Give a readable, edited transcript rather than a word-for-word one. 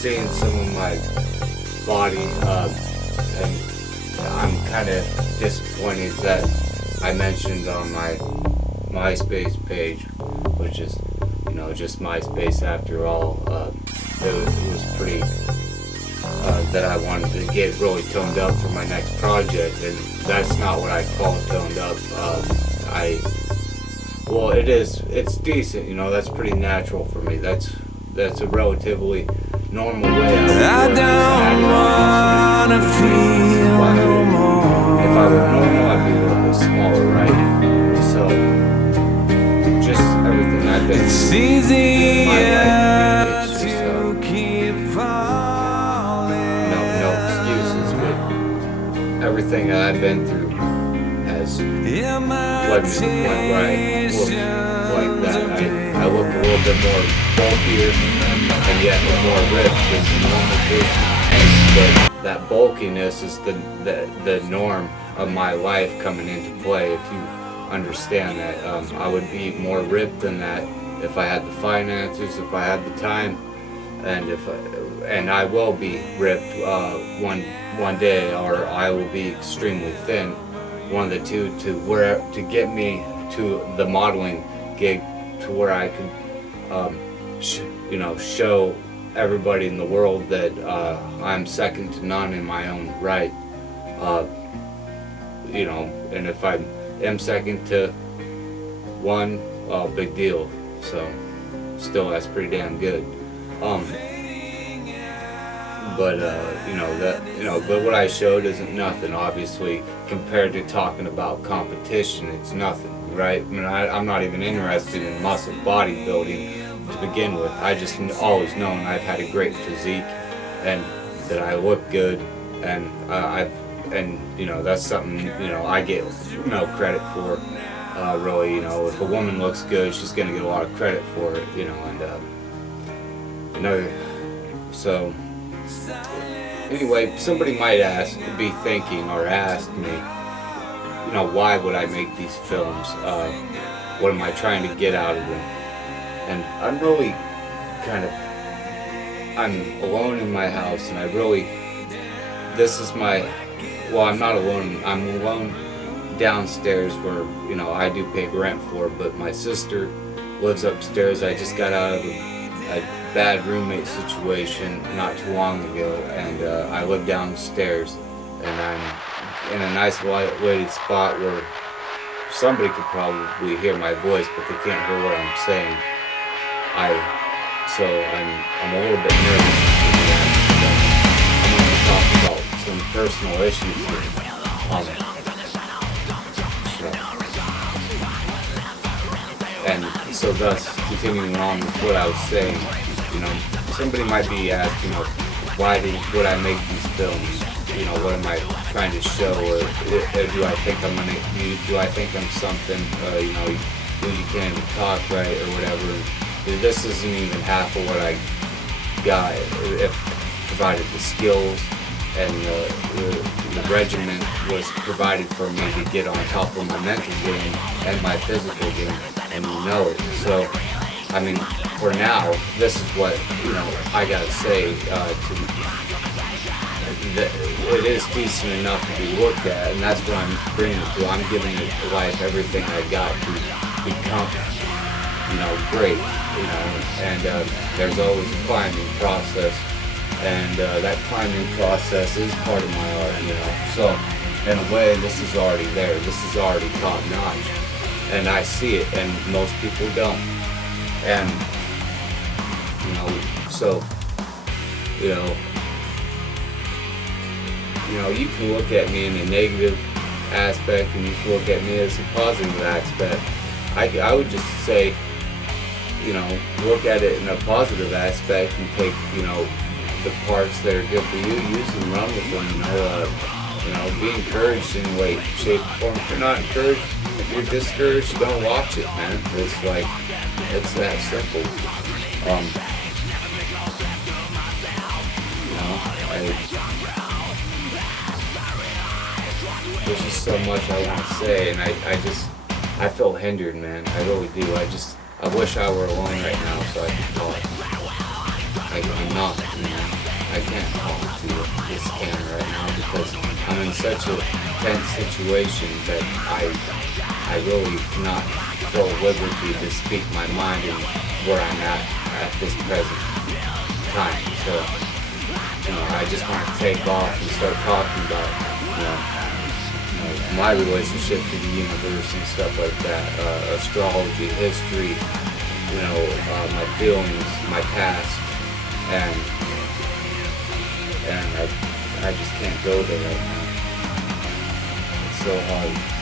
seeing some of my body, and I'm kind of disappointed that I mentioned on my MySpace page, which is, you know, just MySpace after all. It was pretty, that I wanted to get really toned up for my next project, and that's not what I call toned up. Well, it's decent, you know, that's pretty natural for me. That's a relatively normal way I don't wanna feel no more. If I were normal, I'd be a little bit smaller, right? So, just everything I've been it's easy to keep falling. No excuses, but everything that I've been through has led me to the point where I look like that. I look a little bit more bulkier and yet more ripped than the normal person. But that bulkiness is the norm of my life coming into play. If you understand that, I would be more ripped than that if I had the finances, if I had the time, and I will be ripped one day, or I will be extremely thin. One of the two, to get me to the modeling gig, to where I can, show everybody in the world that I'm second to none in my own right. And if I am second to one, well, big deal. So, still, that's pretty damn good. But what I showed isn't nothing, obviously, compared to talking about competition. It's nothing, right? I mean, I'm not even interested in muscle bodybuilding to begin with. I just always known I've had a great physique, and that I look good, and that's something, I get no credit for. Really, if a woman looks good, she's gonna get a lot of credit for it, so. Anyway, somebody might be thinking or ask me, why would I make these films? What am I trying to get out of them? And I'm really I'm alone in my house, and I'm not alone, I'm alone downstairs where, I do pay rent for, but my sister lives upstairs. I just got out of a bad roommate situation not too long ago, and I live downstairs, and I'm in a nice lighted spot where somebody could probably hear my voice, but they can't hear what I'm saying. So I'm a little bit nervous. I'm going to talk about some personal issues here. And so thus, continuing on with what I was saying, somebody might be asking, why would I make these films? What am I trying to show? Or do I think I'm something? You can't even talk right or whatever. This isn't even half of what I got. If provided the skills and the regimen was provided for me to get on top of my mental game and my physical game, and it. So, for now, this is what, I gotta say, it is decent enough to be looked at, and that's what I'm bringing it to. I'm giving it life everything I got to become, great, and there's always a climbing process, and that climbing process is part of my art, So, in a way, this is already there. This is already top notch, and I see it, and most people don't. And you can look at me in a negative aspect, and you can look at me as a positive aspect. I would just say, look at it in a positive aspect and take, the parts that are good for you, use them, run with them, be encouraged in a way, shape, or form. If you're not encouraged, if you're discouraged, don't watch it, man. It's that simple. There's just so much I want to say, and I feel hindered, man. I really do. I wish I were alone right now so I could talk. I'm not, I can't talk to this camera right now because I'm in such a tense situation that I really cannot feel liberty to speak my mind and where I'm at this present time. So, I just want to take off and start talking about, my relationship to the universe and stuff like that, astrology, history, my feelings, my past, and I just can't go there right now. It's so hard.